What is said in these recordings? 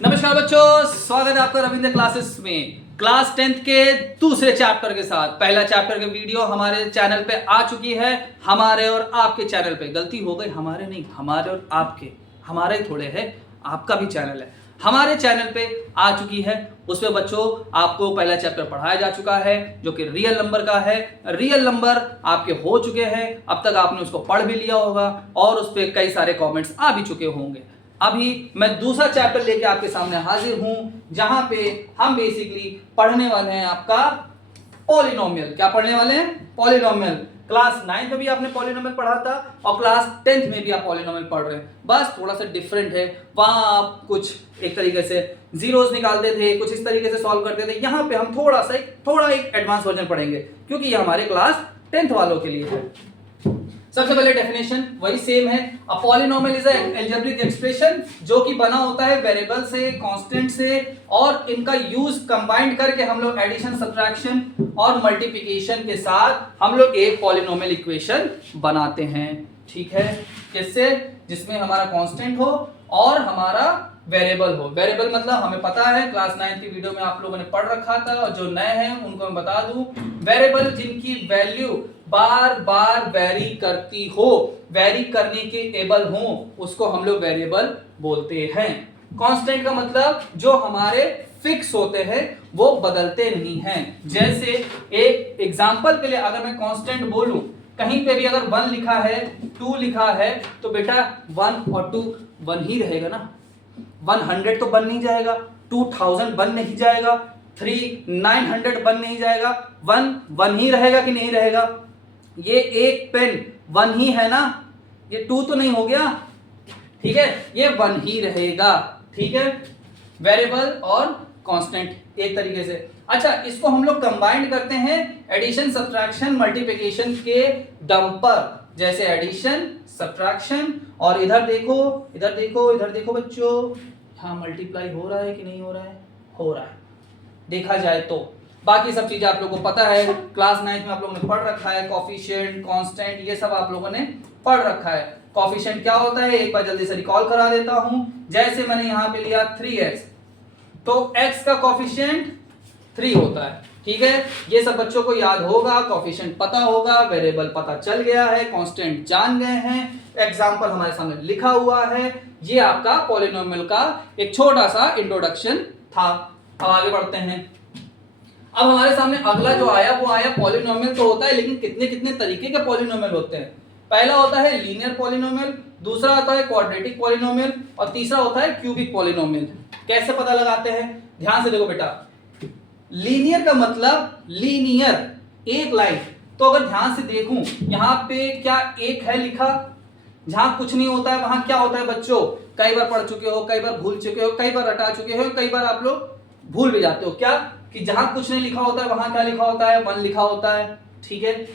नमस्कार बच्चों, स्वागत है आपका रविंद्र क्लासेस में। क्लास 10th के दूसरे चैप्टर के साथ पहला चैप्टर की वीडियो हमारे चैनल पे आ चुकी है। हमारे और आपके चैनल पे, गलती हो गई, हमारे नहीं, हमारे और आपके, हमारे ही थोड़े है, आपका भी चैनल है, हमारे चैनल पे आ चुकी है। उसमें बच्चों आपको पहला चैप्टर पढ़ाया जा चुका है जो कि रियल नंबर का है। रियल नंबर आपके हो चुके हैं, अब तक आपने उसको पढ़ भी लिया होगा और उस पर कई सारे कॉमेंट्स आ भी चुके होंगे। अभी मैं दूसरा चैप्टर लेके आपके सामने हाजिर हूं जहां पे हम बेसिकली पढ़ने वाले हैं आपका पॉलिनोमियल। क्या पढ़ने वाले हैं? पॉलिनोमियल। क्लास 9 में भी आपने पॉलिनोमियल पढ़ा था और क्लास 10th में भी आप पॉलिनोमियल पढ़ रहे हैं, बस थोड़ा सा डिफरेंट है। वहां आप कुछ एक तरीके से जीरोस निकालते थे, कुछ इस तरीके से सॉल्व करते थे। यहाँ पे हम थोड़ा एक एडवांस वर्जन पढ़ेंगे क्योंकि ये हमारे क्लास 10th वालों के लिए है। सबसे पहले डेफिनेशन वही सेम है। A polynomial is an algebraic expression जो कि बना होता है वेरिएबल से, कांस्टेंट से, और इनका यूज कंबाइंड करके हम लोग एडिशन, सब्ट्रैक्शन और मल्टीप्लिकेशन के साथ हम लोग एक पॉलिनोमियल इक्वेशन बनाते हैं। ठीक है, किससे? जिसमें हमारा कांस्टेंट हो और हमारा वेरिएबल हो। वेरिएबल मतलब हमें पता है, क्लास 9 की वीडियो में आप लोगों ने पढ़ रखा था, और जो नए हैं उनको मैं बता दूं, वेरिएबल जिनकी वैल्यू बार बार वेरी करती हो, वेरी करने के एबल हो, उसको हम लोग वेरिएबल बोलते हैं। कांस्टेंट का मतलब जो हमारे फिक्स होते हैं, वो बदलते नहीं हैं। जैसे एक एग्जांपल के लिए अगर मैं कांस्टेंट बोलूं, कहीं पे भी अगर 1 लिखा है, 2 लिखा है, तो बेटा 1 और 2 1 ही रहेगा ना। 100 तो बन नहीं जाएगा, 2000 बन नहीं जाएगा, 900 बन नहीं जाएगा, 1 ही रहेगा कि नहीं रहेगा? ये एक पेन 1 ही है ना, ये 2 तो नहीं हो गया। ठीक है, ये 1 ही रहेगा। ठीक है, वेरिएबल और कांस्टेंट एक तरीके से। अच्छा, इसको हम लोग कंबाइंड करते हैं एडिशन, सब्ट्रैक्शन, मल्टीप्लिकेशन के दम पर। जैसे एडिशन, सब्ट्रैक्शन, और इधर देखो, इधर देखो, इधर देखो बच्चों, हाँ मल्टीप्लाई हो रहा है कि नहीं हो रहा है? हो रहा है, देखा जाए तो। बाकी सब चीजें आप लोगों को पता है, क्लास 9 में आप लोगों ने पढ़ रखा है। कोफिशिएंट, कांस्टेंट, ये सब आप लोगों ने पढ़ रखा है। कोफिशिएंट क्या होता है, एक बार जल्दी से रिकॉल करा देता हूं। जैसे मैंने यहां पे लिया 3x, तो x का कोफिशिएंट 3 होता है। ठीक है, ये सब बच्चों को याद होगा, कोफिशिएंट पता होगा, वेरिएबल पता चल गया है, कांस्टेंट जान गए हैं, एग्जांपल हमारे सामने लिखा हुआ है। ये आपका पॉलिनोमियल का एक छोटा सा इंट्रोडक्शन था। अब आगे बढ़ते हैं। अब हमारे सामने अगला जो आया वो आया पॉलिनोमियल तो होता है, लेकिन कितने कितने तरीके के पॉलिनोमियल होते हैं। पहला होता है लीनियर पॉलिनोमियल, दूसरा होता है क्वाड्रेटिक पॉलिनोमियल, और तीसरा होता है क्यूबिक पॉलिनोमियल। कैसे पता लगाते हैं? ध्यान से देखो बेटा, लीनियर का मतलब लीनियर, एक लाइन। तो अगर ध्यान से देखूं, यहां पे क्या एक है लिखा? जहां कुछ नहीं होता है वहां क्या होता है बच्चों? कई बार पढ़ चुके हो, कई बार भूल चुके हो, कई बार रटा चुके हो, कई बार आप लोग भूल भी जाते हो। क्या कि जहां कुछ नहीं लिखा होता है वहां क्या लिखा होता है? 1 लिखा होता है। ठीक है,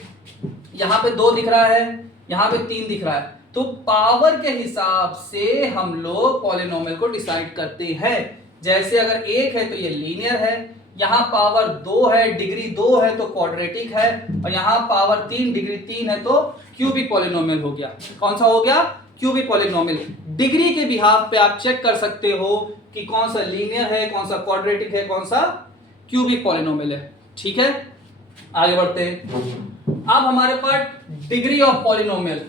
यहां पे 2 दिख रहा है, यहां पे 3 दिख रहा है। तो पावर के हिसाब से हम लोग पॉलिनोमियल को डिसाइड करते हैं। जैसे अगर 1 है तो ये लीनियर है, यहां पावर 2 है, डिग्री 2 है तो क्वाड्रेटिक है, और यहां पावर 3, डिग्री 3 है तो क्यूबिक पॉलिनोमियल हो गया। कौन सा हो गया? Cubic polynomial. डिग्री के बिहाफ पे आप चेक कर सकते हो कि कौन सा लीनियर है, कौन सा क्वाड्रेटिक है, कौन सा क्यूबिक पॉलिनोमियल है। ठीक है, आगे बढ़ते हैं। अब हमारे पास डिग्री ऑफ पॉलिनोमियल,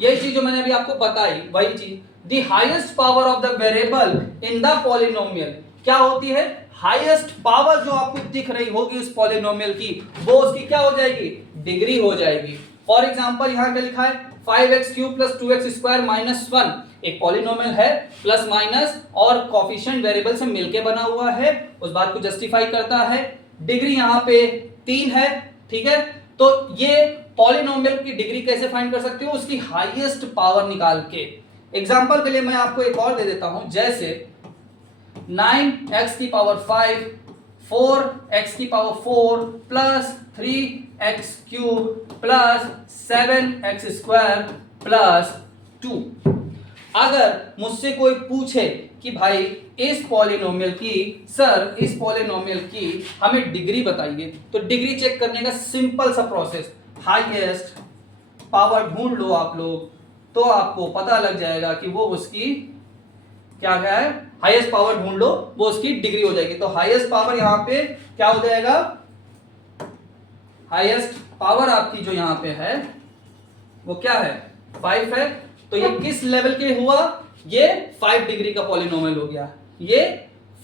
यही चीज जो मैंने अभी आपको बताई, वही चीज। The highest power of the variable in the polynomial क्या होती है? हाईएस्ट पावर जो आपको दिख रही होगी उस पॉलिनोमियल की, वो उसकी क्या हो जाएगी? डिग्री हो जाएगी। फॉर एग्जांपल यहां क्या लिखा है? 5x³ + 2x² - 1 एक पॉलिनोमियल है, प्लस माइनस और कोफिशिएंट वेरिएबल से मिलके बना हुआ है, उस बात को जस्टिफाई करता है। डिग्री यहां पे 3 है। ठीक है, तो ये पॉलिनोमियल की डिग्री कैसे फाइंड कर सकते हो? उसकी हाईएस्ट पावर निकाल के। एग्जांपल के लिए मैं आपको एक और दे देता हूं, जैसे 9x⁵, 4x⁴ plus 3x³ plus 7x² plus 2। अगर मुझसे कोई पूछे कि भाई इस पॉलिनोमियल की, सर इस पॉलिनोमियल की हमें डिग्री बताइए, तो डिग्री चेक करने का सिंपल सा प्रोसेस, हाईएस्ट पावर ढूंढ लो आप लोग, तो आपको पता लग जाएगा कि वो उसकी क्या क्या है, हाईएस्ट पावर ढूंढ लो, वो उसकी डिग्री हो जाएगी। तो हाईएस्ट पावर यहाँ पे क्या हो जाएगा, हाईएस्ट पावर आपकी जो यहाँ पे है वो क्या है, 5 है। तो ये किस लेवल के हुआ, ये 5 डिग्री का पॉलिनोमियल हो गया, ये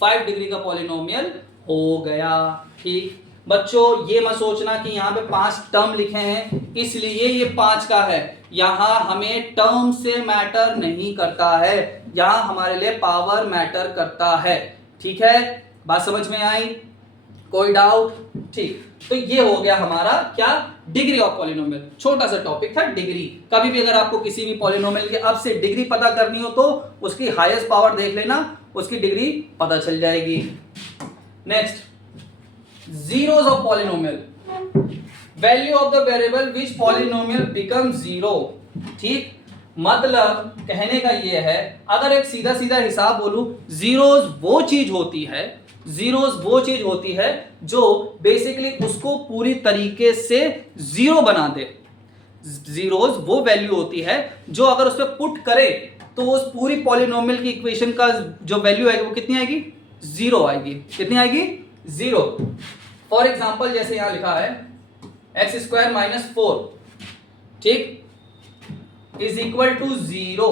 5 डिग्री का पॉलिनोमियल हो गया। ठीक बच्चों, ये मत सोचना कि यहाँ पे 5 टर्म लिखे हैं इसलिए ये 5 का है, यहां हमें टर्म से मैटर नहीं करता है, यहां हमारे लिए पावर मैटर करता है। ठीक है, बात समझ में आई, कोई डाउट? ठीक, तो ये हो गया हमारा क्या, डिग्री ऑफ पॉलिनोमियल। छोटा सा टॉपिक था डिग्री। कभी भी अगर आपको किसी भी पॉलिनोमियल के अब से डिग्री पता करनी हो तो उसकी हाईएस्ट पावर देख लेना, उसकी डिग्री पता चल जाएगी। Next, zeros of polynomial, value of the variable which polynomial becomes zero। ठीक, मतलब कहने का ये है, अगर एक सीधा सीधा हिसाब बोलूं, जीरोस वो चीज होती है, जीरोस वो चीज होती है जो बेसिकली उसको पूरी तरीके से जीरो बना दे। जीरोस वो वैल्यू होती है जो अगर उस पर पुट करे तो उस पूरी पॉलिनोमियल की इक्वेशन का जो वैल्यू आएगी वो कितनी आएगी, जीरो आएगी। कितनी आएगी, जीरो। फॉर एग्जाम्पल जैसे यहां लिखा है एक्स स्क्वायर माइनस 4, ठीक, इज इक्वल टू 0।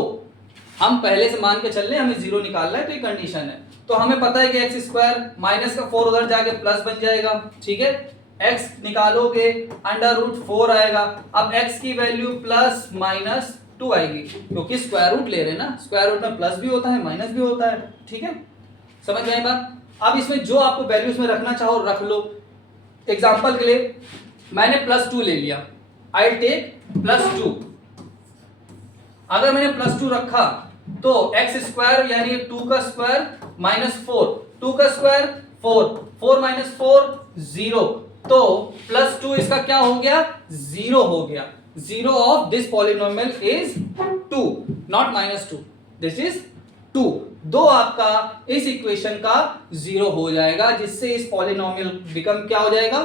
हम पहले से मान के चल रहे हैं हमें 0 निकालना है, तो ये कंडीशन है। तो हमें पता है कि एक्स स्क्वायर माइनस का 4 उधर जाके प्लस बन जाएगा। ठीक है, एक्स निकालोगे अंडर रूट 4 आएगा। अब एक्स की वैल्यू प्लस माइनस 2 आएगी, क्योंकि स्क्वायर रूट ले रहे हैं ना, स्क्वायर रूट में प्लस भी होता है माइनस भी होता है। ठीक है, समझ में आई बात? अब इसमें जो आपको वैल्यू इसमें रखना चाहो रख लो। एग्जांपल के लिए मैंने +2 ले लिया, आई टेक +2। अगर मैंने +2 रखा तो एक्स स्क्वायर यानी 2 का स्क्वायर माइनस 4, 2 का स्क्वायर 4, 4 माइनस 4 0। तो +2 इसका क्या हो गया, 0 हो गया। 0 of this polynomial is 2, not -2, this is 2। दो आपका इस इक्वेशन का 0 हो जाएगा, जिससे इस पॉलिनोमियल बिकम क्या हो जाएगा,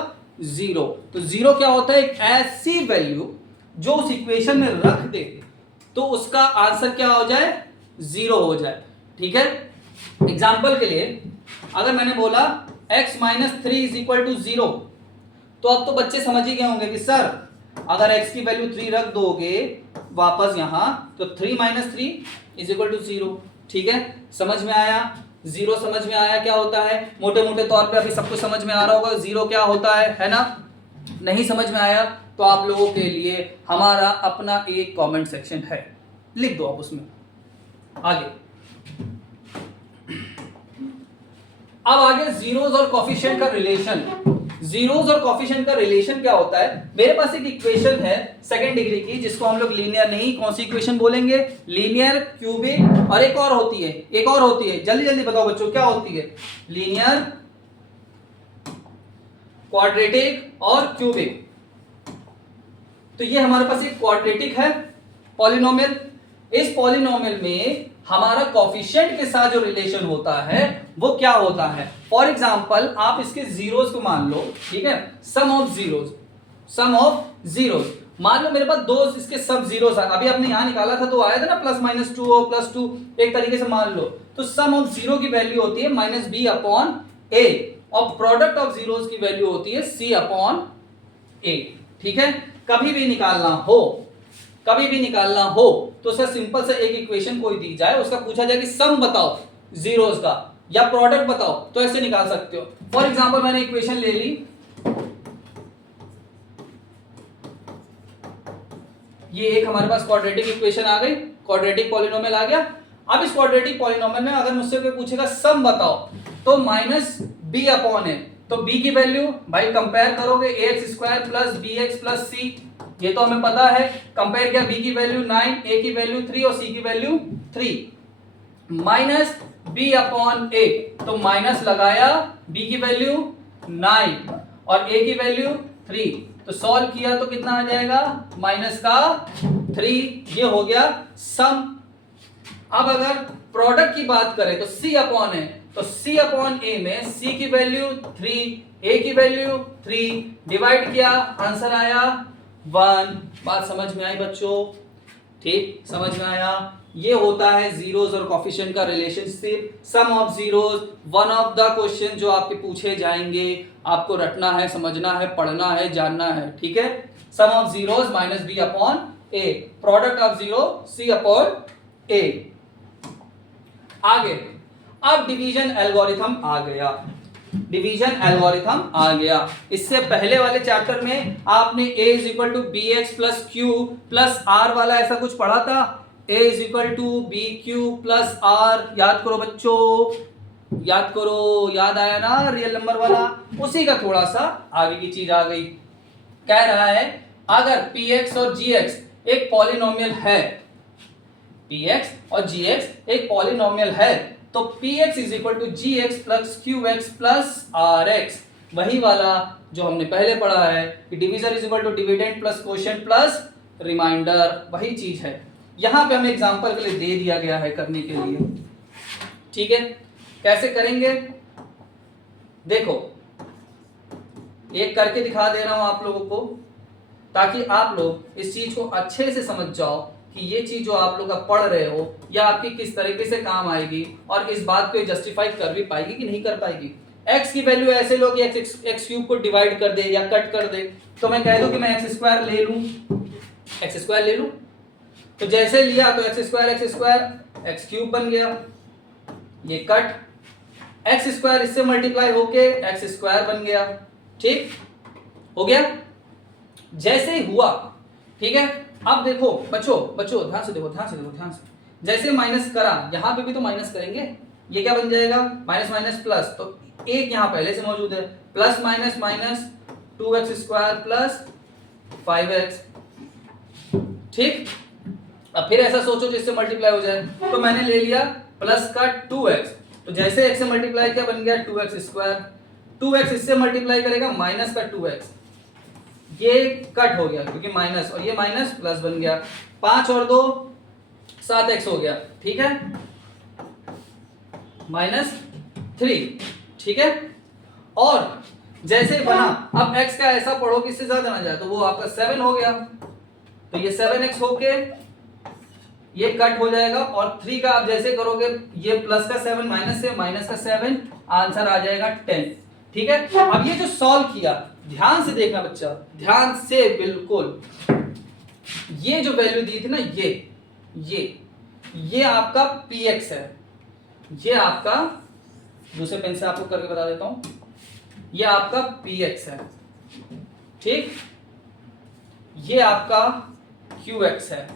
0। तो 0 क्या होता है, एक ऐसी वैल्यू जो उस इक्वेशन में रख दे तो उसका आंसर क्या हो जाए, 0 हो जाए। ठीक है, एग्जांपल के लिए अगर मैंने बोला x minus 3 is equal to 0, तो अब तो बच्चे समझ ही गए होंगे कि सर अगर x की वैल्यू 3 रख दोगे वापस यहां तो 3 माइनस 3 इज इक्वल टू 0। ठीक है, समझ में आया, 0 समझ में आया क्या होता है, मोटे मोटे तौर पे अभी सब कुछ समझ में आ रहा होगा 0 क्या होता है ना? नहीं समझ में आया तो आप लोगों के लिए हमारा अपना एक कमेंट सेक्शन है, लिख दो आप उसमें। आगे अब आगे जीरोस और कोफिशिएंट का रिलेशन। जीरोस और कोफिशिएंट का रिलेशन क्या होता है, मेरे पास एक इक्वेशन है सेकंड डिग्री की जिसको हम लोग लीनियर नहीं, कौन सी इक्वेशन बोलेंगे, लीनियर, क्यूबिक, और एक और होती है, एक और होती है, जल्दी जल्दी बताओ बच्चों क्या होती है, लीनियर, क्वाड्रेटिक और क्यूबिक। तो ये हमारे पास एक क्वाड्रेटिक है पॉलिनोमियल। इस पॉलिनोमियल में हमारा कोफिशिएंट के साथ जो रिलेशन होता है वो क्या होता है, फॉर एग्जांपल आप इसके जीरोस को मान लो, ठीक है, sum of zeros, sum of zeros. मान लो मेरे पास दो इसके सब जीरोस है, अभी आपने यहां निकाला था तो आया था ना +-2 और +2, एक तरीके से मान लो। तो सम ऑफ जीरो की वैल्यू होती है -b/a और प्रोडक्ट ऑफ जीरोस की वैल्यू होती है c/a। ठीक है, कभी भी निकालना हो, कभी भी निकालना हो तो सर सिंपल से एक इक्वेशन कोई दी जाए, उसका पूछा जाए कि सम बताओ जीरोस का या प्रोडक्ट बताओ, तो ऐसे निकाल सकते हो। फॉर एग्जांपल मैंने इक्वेशन ले ली, ये एक हमारे पास क्वाड्रेटिक इक्वेशन आ गई, क्वाड्रेटिक पॉलिनोमियल आ गया। अब इस क्वाड्रेटिक पॉलिनोमियल में अगर मुझसे कोई पूछेगा सम बताओ तो -b/a, तो b की वैल्यू भाई कंपेयर करोगे ax² + bx + c, ये तो हमें पता है। कंपेयर किया, b की वैल्यू 9, a की वैल्यू 3 और c की वैल्यू 3, -b/a, तो माइनस लगाया, b की वैल्यू 9 और a की वैल्यू 3, तो सॉल्व किया तो कितना आ जाएगा, -3। ये हो गया सम। अब अगर प्रोडक्ट की बात करें तो c/a, तो c/a में c की वैल्यू 3, a की वैल्यू 3, डिवाइड किया, आंसर आया 1। बात समझ में आई बच्चों? ठीक, समझ में आया? ये होता है जीरोस और कोफिशिएंट का relationship, sum of zeros, one of the question जो आपके पूछे जाएंगे, आपको रटना है, समझना है, पढ़ना है, जानना है, ठीक है। Sum of zeros minus B upon A, product of zero C upon A. आगे अब डिवीजन एल्गोरिथम आ गया, डिवीजन एल्गोरिथम आ गया। इससे पहले वाले चैप्टर में आपने a is equal to b x plus q plus r वाला ऐसा कुछ पढ़ा था, a is equal to b q plus r, याद करो बच्चों, याद करो, याद आया ना रियल नंबर वाला, उसी का थोड़ा सा आगे की चीज आ गई। कह रहा है अगर px और gx एक पॉलिनोमियल है, px और gx एक पॉलिनोमियल है, तो px is equal to g x plus q x plus r x, वही वाला जो हमने पहले पढ़ा है कि divisor is equal to dividend plus quotient plus remainder, वही चीज है। यहां पे हमें एग्जांपल के लिए दे दिया गया है करने के लिए, ठीक है। कैसे करेंगे देखो, एक करके दिखा दे रहा हूं आप लोगों को, ताकि आप लोग इस चीज को अच्छे से समझ जाओ कि ये चीज जो आप लोग पढ़ रहे हो या आपकी किस तरीके से काम आएगी, और इस बात को जस्टिफाई कर भी पाएगी कि नहीं कर पाएगी। x की वैल्यू ऐसे लो कि एक्स क्यूब को डिवाइड कर दे या कट कर दे, तो मैं कह दूं कि मैं एक्स स्क्वायर ले लूं, तो जैसे लिया तो एक्स स्क्वायर एक्स क्यूब बन गया, ये कट, एक्स स्क्वायर इससे मल्टीप्लाई होके एक्स स्क्वायर बन गया, ठीक हो गया। जैसे ही हुआ, ठीक है। अब देखो बच्चों ध्यान से देखो, जैसे माइनस करा, यहां पे भी तो माइनस करेंगे, ये क्या बन जाएगा, माइनस माइनस प्लस, तो एक यहां पहले से मौजूद है, plus minus minus 2x square plus 5x, ठीक। अब फिर ऐसा सोचो जिससे मल्टीप्लाई हो जाए, तो मैंने ले लिया प्लस का 2x, तो जैसे x से मल्टीप्लाई क्या बन गया 2x स्क्वायर, 2x इससे मल्टीप्लाई करेगा माइनस का 2x, ये कट हो गया क्योंकि माइनस और ये माइनस प्लस बन गया, 5 और 2 7x हो गया, ठीक है, -3, ठीक है। और जैसे बना, अब x का ऐसा पढ़ो कि इससे ज्यादा ना जाए, तो वो आपका 7 हो गया, तो ये 7x होके ये कट हो जाएगा, और 3 का आप जैसे करोगे, ये प्लस का 7 माइनस से माइनस का 7, आंसर आ जाएगा 10, ठीक है। अब ये जो सॉल्व किया, ध्यान से देखना बच्चा, ध्यान से बिल्कुल, ये जो वैल्यू दी थी ना, ये आपका px है, ये आपका, दूसरे पेन से आपको करके बता देता हूं, ये आपका px है, ठीक, ये आपका qx है,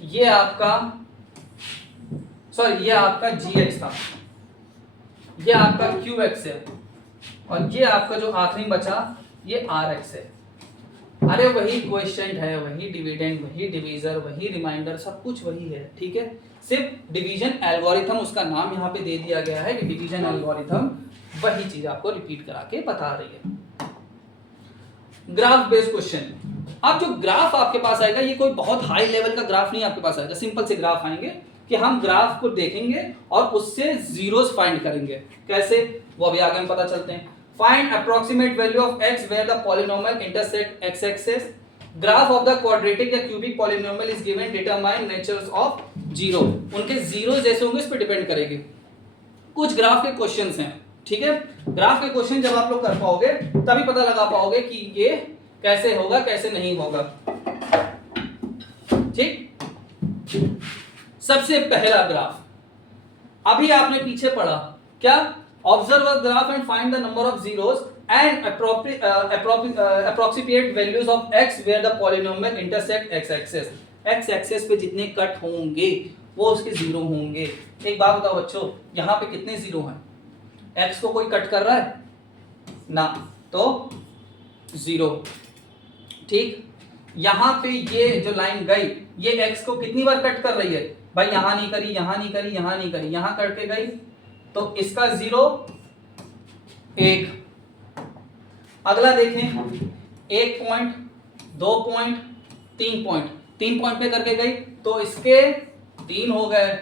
ये आपका सॉरी ये आपका gx था, ये आपका qx है, और ये आपका जो आखिरी बचा ये rx है। अरे वही क्वेश्चन है, वही डिविडेंड, वही डिवीजर, वही रिमाइंडर, सब कुछ वही है, ठीक है। सिर्फ डिवीजन एल्गोरिथम उसका नाम यहाँ पे दे दिया गया है कि डिवीजन एल्गोरिथम, वही चीज आपको रिपीट करा के बता रही है। ग्राफ बेस्ड क्वेश्चन, अब जो ग्राफ आपके पास आएगा, ये कोई बहुत हाई लेवल का ग्राफ नहीं आपके पास आएगा, सिंपल से ग्राफ आएंगे कि हम ग्राफ को देखेंगे और उससे जीरोस फाइंड करेंगे। कैसे, वो अभी आगे हम पता चलते हैं। Find approximate value of x where the polynomial intersect x axis, graph of the quadratic या cubic polynomial is given, determine natures of zero, उनके जीरो जैसे होंगे इस पर डिपेंड करेगी। कुछ ग्राफ के क्वेश्चंस हैं, ठीक है। ग्राफ के क्वेश्चन जब आप लोग कर पाओगे तभी पता लगा पाओगे कि ये कैसे होगा कैसे नहीं होगा, ठीक। सबसे पहला ग्राफ, अभी आपने पीछे पढ़ा क्या, observe the graph and find the number of zeros and approximate values of x where the polynomial intersect x axis, x axis पे जितने कट होंगे वो उसके जीरो होंगे। एक बात बताओ बच्चों, यहाँ पे कितने जीरो हैं, x को कोई कट कर रहा है ना, तो जीरो, ठीक। यहां पे ये जो लाइन गई, ये x को कितनी बार कट कर रही है भाई, यहां नहीं करी, यहां नहीं करी, यहां नहीं करी, यहां कट के गई, तो इसका जीरो 1। अगला देखें, 1 पॉइंट, 2 पॉइंट, 3 पॉइंट, 3 पॉइंट पे करके गई तो इसके 3 हो गए,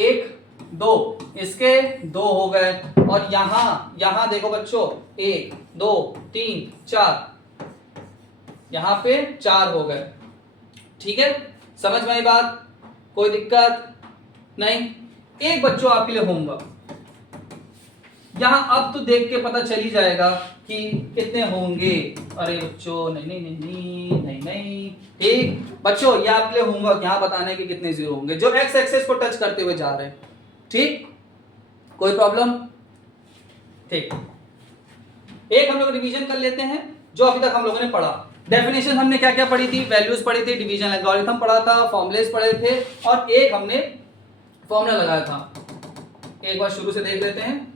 1 2, इसके 2 हो गए, और यहां देखो बच्चों 1 2 3 4, यहां पे 4 हो गए, ठीक है। समझ में आई बात, कोई दिक्कत नहीं। एक बच्चों आपके लिए होमवर्क, यहां अब तो देख के पता चल ही जाएगा कि कितने होंगे। अरे बच्चों नहीं नहीं नहीं नहीं नहीं नहीं, ठीक बच्चों ये आपके लिए होमवर्क, यहां बताने के कितने जीरो होंगे जो एक्स एक्सेस को टच करते हुए जा रहे हैं। ठीक, कोई प्रॉब्लम? ठीक, एक हम लोग रिवीजन कर लेते हैं जो अभी तक हम लोगों ने पढ़ा। डेफिनेशन हमने क्या क्या पढ़ी थी? वैल्यूज पढ़ी थी, डिवीजन एल्गोरिथम पढ़ा था, फॉर्मुलेस पढ़े थे, और एक हमने फॉर्मूला लगाया था। एक बार शुरू से देख लेते हैं।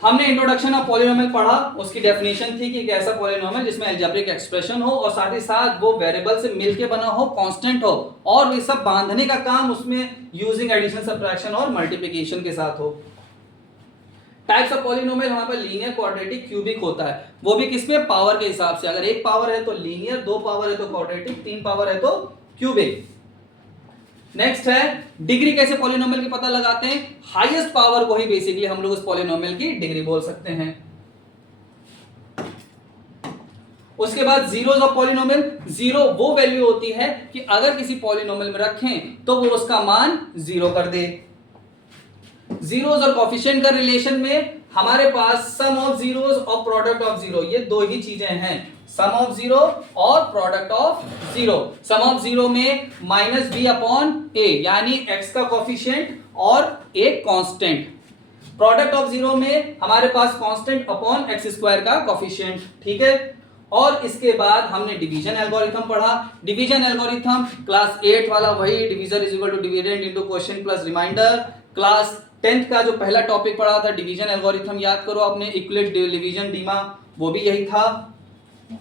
हमने इंट्रोडक्शन ऑफ पॉलिनोमियल पढ़ा, उसकी डेफिनेशन थी कि एक ऐसा पॉलिनोमियल जिसमें अलजेब्रिक एक्सप्रेशन हो और साथ ही साथ वो वेरिएबल से मिलके बना हो, कांस्टेंट हो, और ये सब बांधने का काम उसमें यूजिंग एडिशन, सब्ट्रैक्शन और मल्टीप्लिकेशन के साथ हो। टाइप्स ऑफ पॉलिनोमियल हमारे पास लीनियर, क्वाड्रेटिक, क्यूबिक होता है, वो भी किसमें? पावर के हिसाब से। अगर एक पावर है तो लीनियर, दो पावर है तो क्वाड्रेटिक, तीन पावर है तो क्यूबिक। नेक्स्ट है डिग्री, कैसे पॉलिनोमियल की पता लगाते हैं? हाईएस्ट पावर को ही बेसिकली हम लोग उस पॉलिनोमियल की डिग्री बोल सकते हैं। उसके बाद जीरोस ऑफ पॉलिनोमियल, जीरो वो वैल्यू होती है कि अगर किसी पॉलिनोमियल में रखें तो वो उसका मान जीरो कर दे। जीरोस और कोफिशिएंट का रिलेशन में हमारे पास सम ऑफ जीरोस और प्रोडक्ट ऑफ जीरो, ये दो ही चीजें हैं, सम ऑफ जीरो और product of zero. Sum of zero में माइनस बी अपॉन ए, यानी एक्स का कोफिशिएंट और एक कांस्टेंट। प्रोडक्ट ऑफ जीरो में हमारे पास कांस्टेंट अपॉन एक्स स्क्वायर का कोफिशिएंट। ठीक है, और इसके बाद हमने डिवीजन एल्गोरिथम पढ़ा। डिवीजन एल्गोरिथम क्लास 8 वाला वही, division is equal to dividend into quotient plus remainder. Class 10th का जो पहला टॉपिक पढ़ा था डिवीजन एल्गोरिथम, याद करो आपने, इक्विलेट डिवीजन डीमा, वो भी यही था।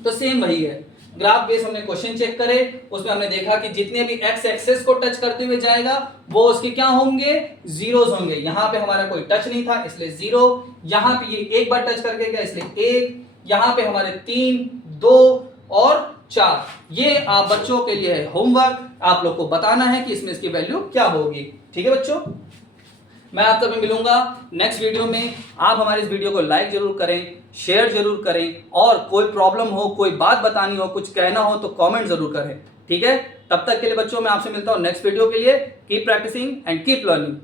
तो सेम वही है। ग्राफ बेस हमने क्वेश्चन चेक करे, उसमें हमने देखा कि जितने भी एक्स एक्सेस को टच करते हुए जाएगा वो उसके क्या होंगे? जीरोस होंगे। यहां पे हमारा कोई टच नहीं था इसलिए जीरो, यहां पे ये एक बार टच करके गया इसलिए एक, यहां पे हमारे 3, 2 और 4। ये आप बच्चों के लिए है होमवर्क, आप लोग को बताना है कि इसमें इसकी वैल्यू क्या होगी। ठीक है बच्चों, मैं आप तब मिलूंगा नेक्स्ट वीडियो में। आप हमारे इस वीडियो को लाइक जरूर करें, शेयर जरूर करें, और कोई प्रॉब्लम हो, कोई बात बतानी हो, कुछ कहना हो तो कमेंट जरूर करें। ठीक है, तब तक के लिए बच्चों मैं आपसे मिलता हूं नेक्स्ट वीडियो के लिए। Keep practicing and keep learning.